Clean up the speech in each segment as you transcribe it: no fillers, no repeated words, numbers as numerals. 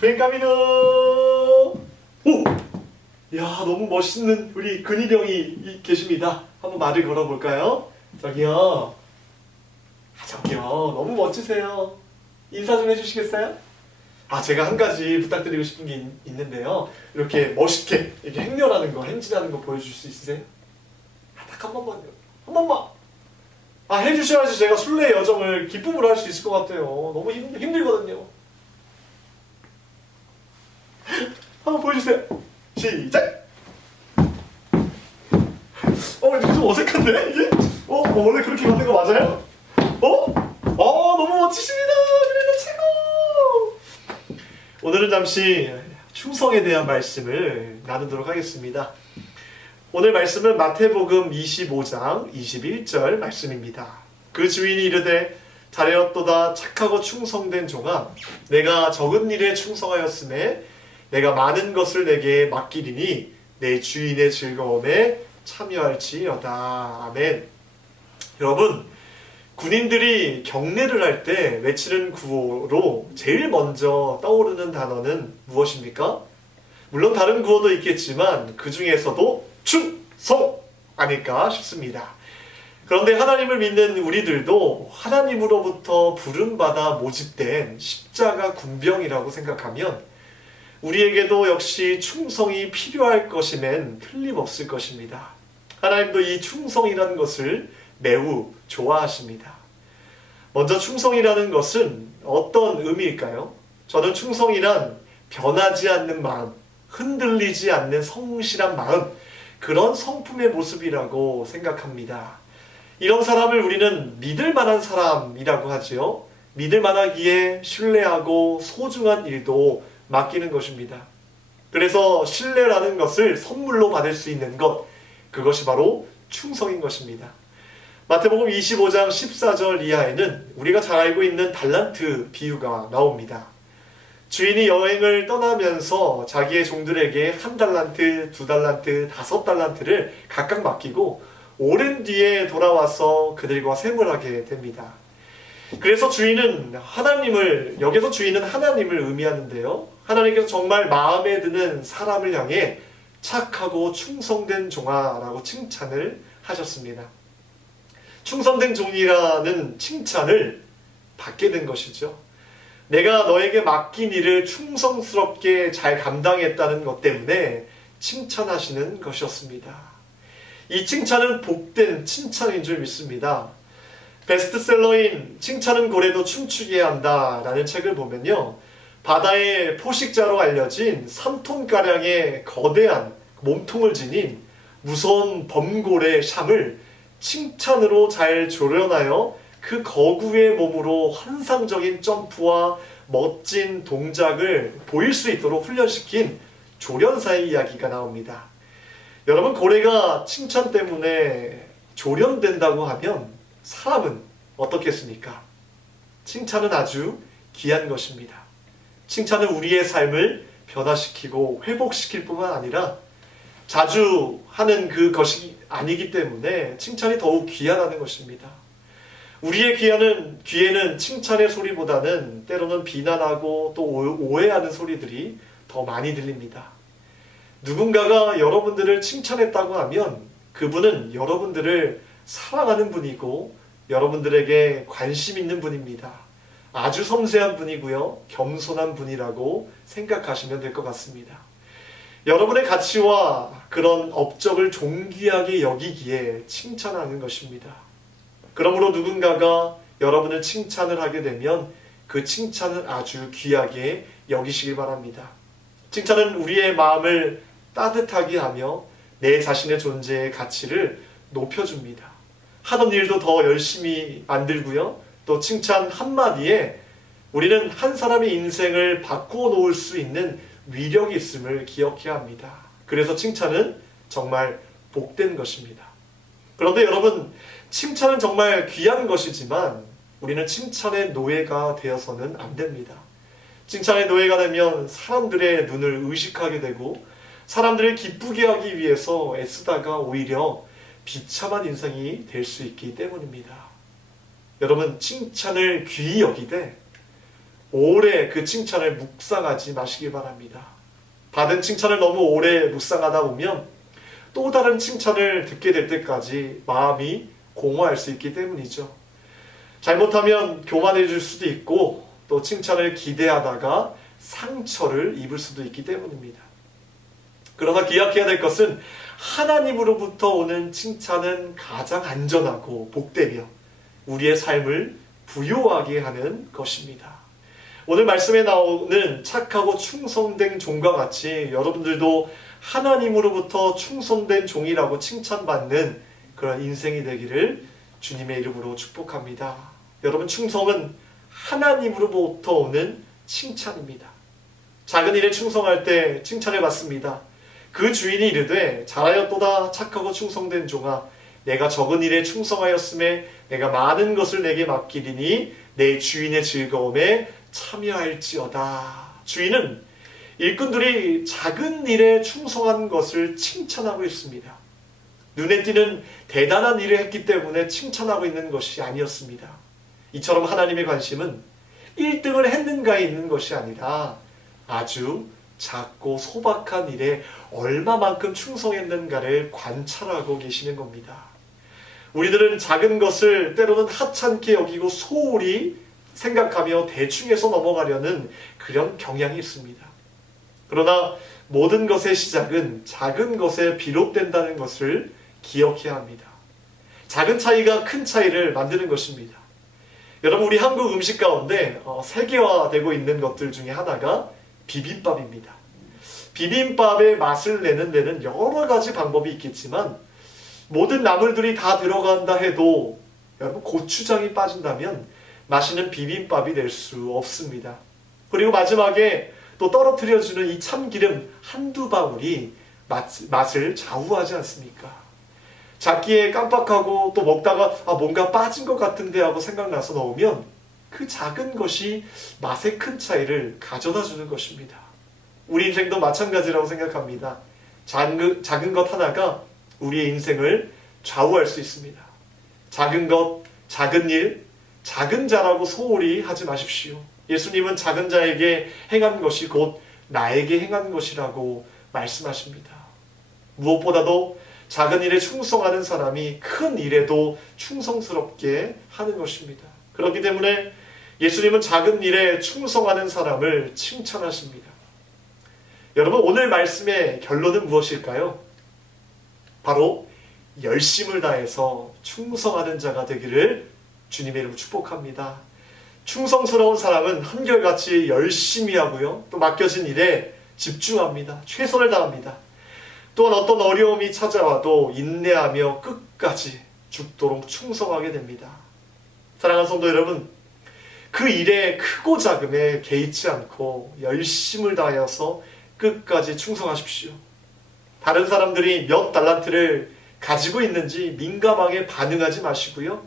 벤카미노! 오! 야, 너무 멋있는 우리 근희 병이 계십니다. 한번 말을 걸어볼까요? 저기요. 저기요. 너무 멋지세요. 인사 좀 해주시겠어요? 제가 한 가지 부탁드리고 싶은 게 있는데요. 이렇게 멋있게, 이렇게 행렬하는 거, 행진하는 거 보여줄 수 있으세요? 딱 한 번만요. 한 번만! 해주셔야지 제가 순례의 여정을 기쁨으로 할 수 있을 것 같아요. 너무 힘들거든요. 한번 보여주세요. 시작! 이거 좀 어색한데, 이게? 원래 그렇게 가는 거 맞아요? 너무 멋지십니다. 그래도 최고! 오늘은 잠시 충성에 대한 말씀을 나누도록 하겠습니다. 오늘 말씀은 마태복음 25장 21절 말씀입니다. 그 주인이 이르되 잘하였도다 착하고 충성된 종아, 내가 적은 일에 충성하였음에 내가 많은 것을 내게 맡기리니 내 주인의 즐거움에 참여할지어다. 아멘. 여러분, 군인들이 경례를 할 때 외치는 구호로 제일 먼저 떠오르는 단어는 무엇입니까? 물론 다른 구호도 있겠지만 그 중에서도 충성! 아닐까 싶습니다. 그런데 하나님을 믿는 우리들도 하나님으로부터 부름받아 모집된 십자가 군병이라고 생각하면 우리에게도 역시 충성이 필요할 것임엔 틀림없을 것입니다. 하나님도 이 충성이라는 것을 매우 좋아하십니다. 먼저 충성이라는 것은 어떤 의미일까요? 저는 충성이란 변하지 않는 마음, 흔들리지 않는 성실한 마음, 그런 성품의 모습이라고 생각합니다. 이런 사람을 우리는 믿을 만한 사람이라고 하지요. 믿을 만하기에 신뢰하고 소중한 일도 맡기는 것입니다. 그래서 신뢰라는 것을 선물로 받을 수 있는 것, 그것이 바로 충성인 것입니다. 마태복음 25장 14절 이하에는 우리가 잘 알고 있는 달란트 비유가 나옵니다. 주인이 여행을 떠나면서 자기의 종들에게 1달란트, 2달란트, 5달란트를 각각 맡기고 오랜 뒤에 돌아와서 그들과 세물하게 됩니다. 그래서 주인은 여기서 주인은 하나님을 의미하는데요. 하나님께서 정말 마음에 드는 사람을 향해 착하고 충성된 종아라고 칭찬을 하셨습니다. 충성된 종이라는 칭찬을 받게 된 것이죠. 내가 너에게 맡긴 일을 충성스럽게 잘 감당했다는 것 때문에 칭찬하시는 것이었습니다. 이 칭찬은 복된 칭찬인 줄 믿습니다. 베스트셀러인 칭찬은 고래도 춤추게 한다 라는 책을 보면요, 바다의 포식자로 알려진 3톤가량의 거대한 몸통을 지닌 무서운 범고래 샴을 칭찬으로 잘 조련하여 그 거구의 몸으로 환상적인 점프와 멋진 동작을 보일 수 있도록 훈련시킨 조련사의 이야기가 나옵니다. 여러분, 고래가 칭찬 때문에 조련된다고 하면 사람은 어떻겠습니까? 칭찬은 아주 귀한 것입니다. 칭찬은 우리의 삶을 변화시키고 회복시킬 뿐만 아니라 자주 하는 그것이 아니기 때문에 칭찬이 더욱 귀하다는 것입니다. 우리의 귀에는 칭찬의 소리보다는 때로는 비난하고 또 오해하는 소리들이 더 많이 들립니다. 누군가가 여러분들을 칭찬했다고 하면 그분은 여러분들을 사랑하는 분이고 여러분들에게 관심 있는 분입니다. 아주 섬세한 분이고요, 겸손한 분이라고 생각하시면 될 것 같습니다. 여러분의 가치와 그런 업적을 존귀하게 여기기에 칭찬하는 것입니다. 그러므로 누군가가 여러분을 칭찬을 하게 되면 그 칭찬은 아주 귀하게 여기시길 바랍니다. 칭찬은 우리의 마음을 따뜻하게 하며 내 자신의 존재의 가치를 높여줍니다. 하던 일도 더 열심히 만들고요, 또 칭찬 한마디에 우리는 한 사람의 인생을 바꾸어 놓을 수 있는 위력이 있음을 기억해야 합니다. 그래서 칭찬은 정말 복된 것입니다. 그런데 여러분, 칭찬은 정말 귀한 것이지만 우리는 칭찬의 노예가 되어서는 안 됩니다. 칭찬의 노예가 되면 사람들의 눈을 의식하게 되고 사람들을 기쁘게 하기 위해서 애쓰다가 오히려 비참한 인생이 될 수 있기 때문입니다. 여러분, 칭찬을 귀히 여기되 오래 그 칭찬을 묵상하지 마시기 바랍니다. 받은 칭찬을 너무 오래 묵상하다 보면 또 다른 칭찬을 듣게 될 때까지 마음이 공허할 수 있기 때문이죠. 잘못하면 교만해질 수도 있고 또 칭찬을 기대하다가 상처를 입을 수도 있기 때문입니다. 그러나 기억해야 될 것은 하나님으로부터 오는 칭찬은 가장 안전하고 복되며 우리의 삶을 부요하게 하는 것입니다. 오늘 말씀에 나오는 착하고 충성된 종과 같이 여러분들도 하나님으로부터 충성된 종이라고 칭찬받는 그런 인생이 되기를 주님의 이름으로 축복합니다. 여러분, 충성은 하나님으로부터 오는 칭찬입니다. 작은 일에 충성할 때 칭찬을 받습니다. 그 주인이 이르되 잘하였도다 착하고 충성된 종아, 내가 적은 일에 충성하였음에 내가 많은 것을 내게 맡기리니 내 주인의 즐거움에 참여할지어다. 주인은 일꾼들이 작은 일에 충성한 것을 칭찬하고 있습니다. 눈에 띄는 대단한 일을 했기 때문에 칭찬하고 있는 것이 아니었습니다. 이처럼 하나님의 관심은 1등을 했는가에 있는 것이 아니라 아주 작고 소박한 일에 얼마만큼 충성했는가를 관찰하고 계시는 겁니다. 우리들은 작은 것을 때로는 하찮게 여기고 소홀히 생각하며 대충해서 넘어가려는 그런 경향이 있습니다. 그러나 모든 것의 시작은 작은 것에 비롯된다는 것을 기억해야 합니다. 작은 차이가 큰 차이를 만드는 것입니다. 여러분, 우리 한국 음식 가운데 세계화되고 있는 것들 중에 하나가 비빔밥입니다. 비빔밥의 맛을 내는 데는 여러 가지 방법이 있겠지만 모든 나물들이 다 들어간다 해도 여러분, 고추장이 빠진다면 맛있는 비빔밥이 될 수 없습니다. 그리고 마지막에 또 떨어뜨려주는 이 참기름 한두 방울이 맛을 좌우하지 않습니까? 작기에 깜빡하고 또 먹다가 뭔가 빠진 것 같은데 하고 생각나서 넣으면 그 작은 것이 맛의 큰 차이를 가져다 주는 것입니다. 우리 인생도 마찬가지라고 생각합니다. 작은 것 하나가 우리의 인생을 좌우할 수 있습니다. 작은 것, 작은 일, 작은 자라고 소홀히 하지 마십시오. 예수님은 작은 자에게 행한 것이 곧 나에게 행한 것이라고 말씀하십니다. 무엇보다도 작은 일에 충성하는 사람이 큰 일에도 충성스럽게 하는 것입니다. 그렇기 때문에 예수님은 작은 일에 충성하는 사람을 칭찬하십니다. 여러분, 오늘 말씀의 결론은 무엇일까요? 바로 열심을 다해서 충성하는 자가 되기를 주님의 이름으로 축복합니다. 충성스러운 사람은 한결같이 열심히 하고요, 또 맡겨진 일에 집중합니다. 최선을 다합니다. 또한 어떤 어려움이 찾아와도 인내하며 끝까지 죽도록 충성하게 됩니다. 사랑하는 성도 여러분, 그 일에 크고 작음에 개의치 않고 열심을 다하여서 끝까지 충성하십시오. 다른 사람들이 몇 달란트를 가지고 있는지 민감하게 반응하지 마시고요,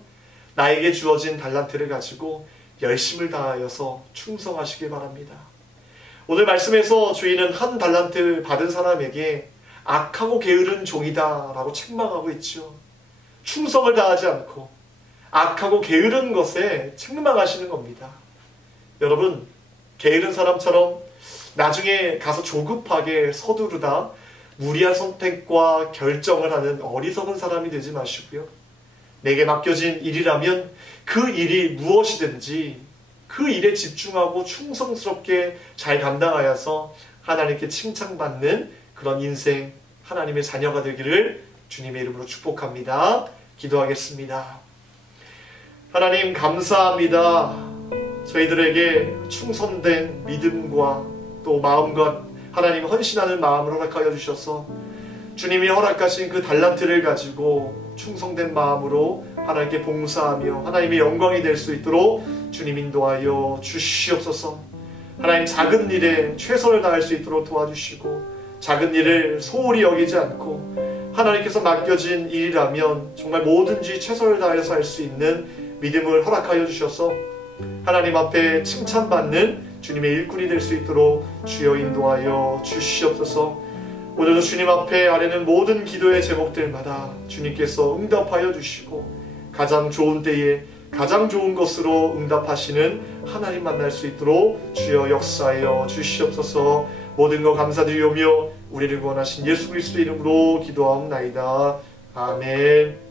나에게 주어진 달란트를 가지고 열심을 다하여서 충성하시길 바랍니다. 오늘 말씀에서 주인은 한 달란트 받은 사람에게 악하고 게으른 종이다 라고 책망하고 있죠. 충성을 다하지 않고 악하고 게으른 것에 책망하시는 겁니다. 여러분, 게으른 사람처럼 나중에 가서 조급하게 서두르다 무리한 선택과 결정을 하는 어리석은 사람이 되지 마시고요, 내게 맡겨진 일이라면 그 일이 무엇이든지 그 일에 집중하고 충성스럽게 잘 감당하여서 하나님께 칭찬받는 그런 인생, 하나님의 자녀가 되기를 주님의 이름으로 축복합니다. 기도하겠습니다. 하나님, 감사합니다. 저희들에게 충성된 믿음과 또 마음과 하나님 헌신하는 마음을 허락하여 주셔서 주님이 허락하신 그 달란트를 가지고 충성된 마음으로 하나님께 봉사하며 하나님의 영광이 될 수 있도록 주님 인도하여 주시옵소서. 하나님, 작은 일에 최선을 다할 수 있도록 도와주시고 작은 일을 소홀히 여기지 않고 하나님께서 맡겨진 일이라면 정말 뭐든지 최선을 다해서 할 수 있는 믿음을 허락하여 주셔서 하나님 앞에 칭찬받는 주님의 일꾼이 될 수 있도록 주여 인도하여 주시옵소서. 오늘도 주님 앞에 아뢰는 모든 기도의 제목들마다 주님께서 응답하여 주시고 가장 좋은 때에 가장 좋은 것으로 응답하시는 하나님 만날 수 있도록 주여 역사하여 주시옵소서. 모든 것 감사드리오며 우리를 구원하신 예수 그리스도의 이름으로 기도하옵나이다. 아멘.